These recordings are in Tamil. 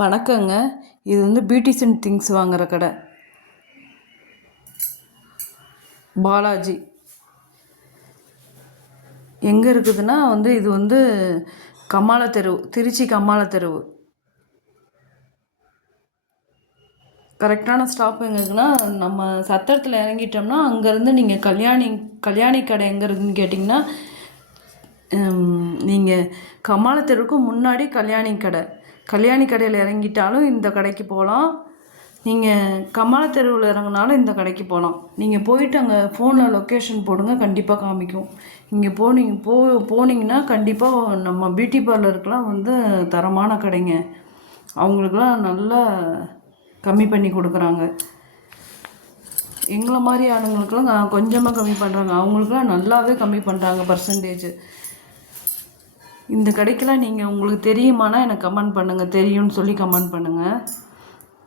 வணக்கங்க. இது வந்து பியூட்டிஷியன் திங்ஸ் வாங்குற கடை. பாலாஜி எங்கே இருக்குதுன்னா இது வந்து கம்மாள தெருவு, திருச்சி கம்மாள தெருவு. கரெக்டான ஸ்டாப் எங்கே இருக்குன்னா, நம்ம சத்திரத்தில் இறங்கிட்டோம்னா அங்கேருந்து நீங்கள் கல்யாணி கடை எங்கே இருக்குதுன்னு கேட்டிங்கன்னா, நீங்கள் கம்மாள தெருவுக்கு முன்னாடி கல்யாணி கடையில் இறங்கிட்டாலும் இந்த கடைக்கு போகலாம். நீங்கள் கம்மாள தெருவில் இறங்கினாலும் இந்த கடைக்கு போகலாம். நீங்கள் போயிட்டு அங்கே ஃபோனில் லொக்கேஷன் போடுங்க, கண்டிப்பாக காமிக்கும். இங்கே போனீங்கன்னா கண்டிப்பாக நம்ம பியூட்டி பார்லருக்கெலாம் வந்து தரமான கடைங்க. அவங்களுக்கெலாம் நல்லா கம்மி பண்ணி கொடுக்குறாங்க. எங்களை மாதிரி ஆளுங்களுக்கெல்லாம் கொஞ்சமாக கம்மி பண்ணுறாங்க, அவங்களுக்குலாம் நல்லாவே கம்மி பண்ணுறாங்க பர்சன்டேஜ். இந்த கடைக்கெல்லாம் நீங்கள் உங்களுக்கு தெரியுமானா எனக்கு கமெண்ட் பண்ணுங்கள், தெரியும்னு சொல்லி கமெண்ட் பண்ணுங்கள்.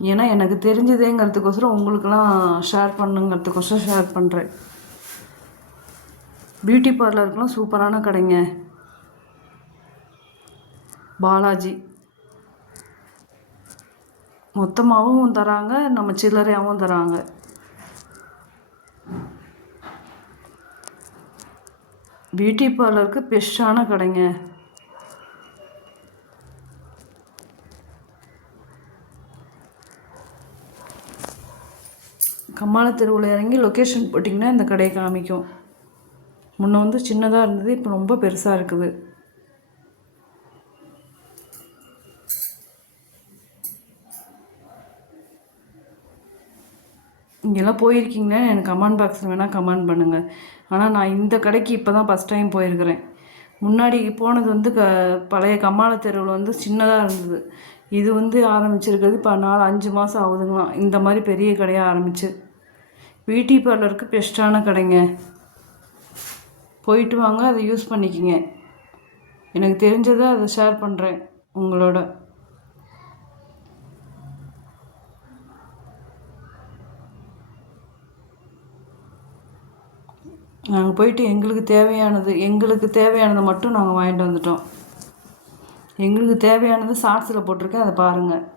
ஏன்னா எனக்கு தெரிஞ்சதேங்கிறதுக்கோசரம் உங்களுக்கெல்லாம் ஷேர் பண்ணுங்கிறதுக்கோசரம் ஷேர் பண்ணுறேன். பியூட்டி பார்லருக்குலாம் சூப்பரான கடைங்க. பாலாஜி மொத்தமாகவும் தராங்க, நம்ம சில்லறையாகவும் தராங்க. பியூட்டி பார்லருக்கு பெஸ்ட்டான கடைங்க. கம்மாள தெருவில் இறங்கி லொக்கேஷன் போட்டிங்கன்னா இந்த கடையை காமிக்கும். முன்ன வந்து சின்னதாக இருந்தது, இப்போ ரொம்ப பெருசாக இருக்குது. இங்கெல்லாம் போயிருக்கீங்கன்னா எனக்கு கமெண்ட் பாக்ஸில் வேணால் கமெண்ட் பண்ணுங்கள். ஆனால் நான் இந்த கடைக்கு இப்போ தான் ஃபஸ்ட் டைம் போயிருக்கிறேன். முன்னாடி போனது வந்து பழைய கம்மாள தெருவில் வந்து சின்னதாக இருந்தது. இது வந்து ஆரம்பிச்சிருக்கிறது இப்போ 4-5 மாதம் ஆகுதுங்களாம் இந்த மாதிரி பெரிய கடையாக ஆரம்பிச்சு. பியூட்டி பார்லருக்கு பெஸ்ட்டான கடைங்க. போயிட்டு வாங்க, அதை யூஸ் பண்ணிக்கிங்க. எனக்கு தெரிஞ்சதை அதை ஷேர் பண்ணுறேன் உங்களோட. நாங்கள் போயிட்டு எங்களுக்கு தேவையானதை மட்டும் நாங்கள் வாங்கிட்டு வந்துட்டோம். எங்களுக்கு தேவையானது ஷார்ட்ஸில் போட்டிருக்கேன், அதை பாருங்கள்.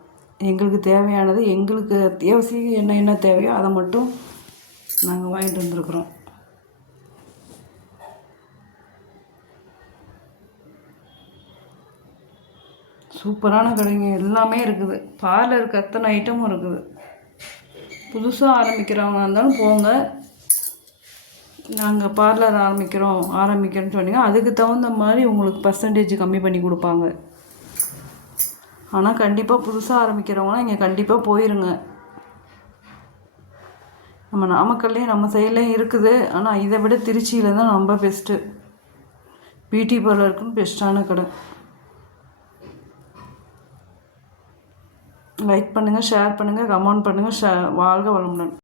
எங்களுக்கு தேவையானது, எங்களுக்கு அத்தியாவசியம் என்ன தேவையோ அதை மட்டும் நாங்கள் வாங்கிட்டு வந்துருக்குறோம். சூப்பரான கடைங்க, எல்லாமே இருக்குது. பார்லருக்கு அத்தனை ஐட்டமும் இருக்குது. புதுசாக ஆரம்பிக்கிறவங்க இருந்தாலும் போங்க. நாங்கள் பார்லர் ஆரம்பிக்கிறோன்னு சொன்னீங்க, அதுக்கு தகுந்த மாதிரி உங்களுக்கு பர்சன்டேஜ் கம்மி பண்ணி கொடுப்பாங்க. ஆனால் கண்டிப்பாக புதுசாக ஆரம்பிக்கிறவங்களாம் இங்கே கண்டிப்பாக போயிருங்க. நம்ம நாமக்கல்லையும் நம்ம சைட்லேயும் இருக்குது, ஆனால் இதை விட திருச்சியில் தான் ரொம்ப பெஸ்ட்டு. பியூட்டி பார்லருக்குன்னு பெஸ்ட்டான கடை. லைக் பண்ணுங்கள், ஷேர் பண்ணுங்கள், கமெண்ட் பண்ணுங்கள். வாழ்க வளமுடன்.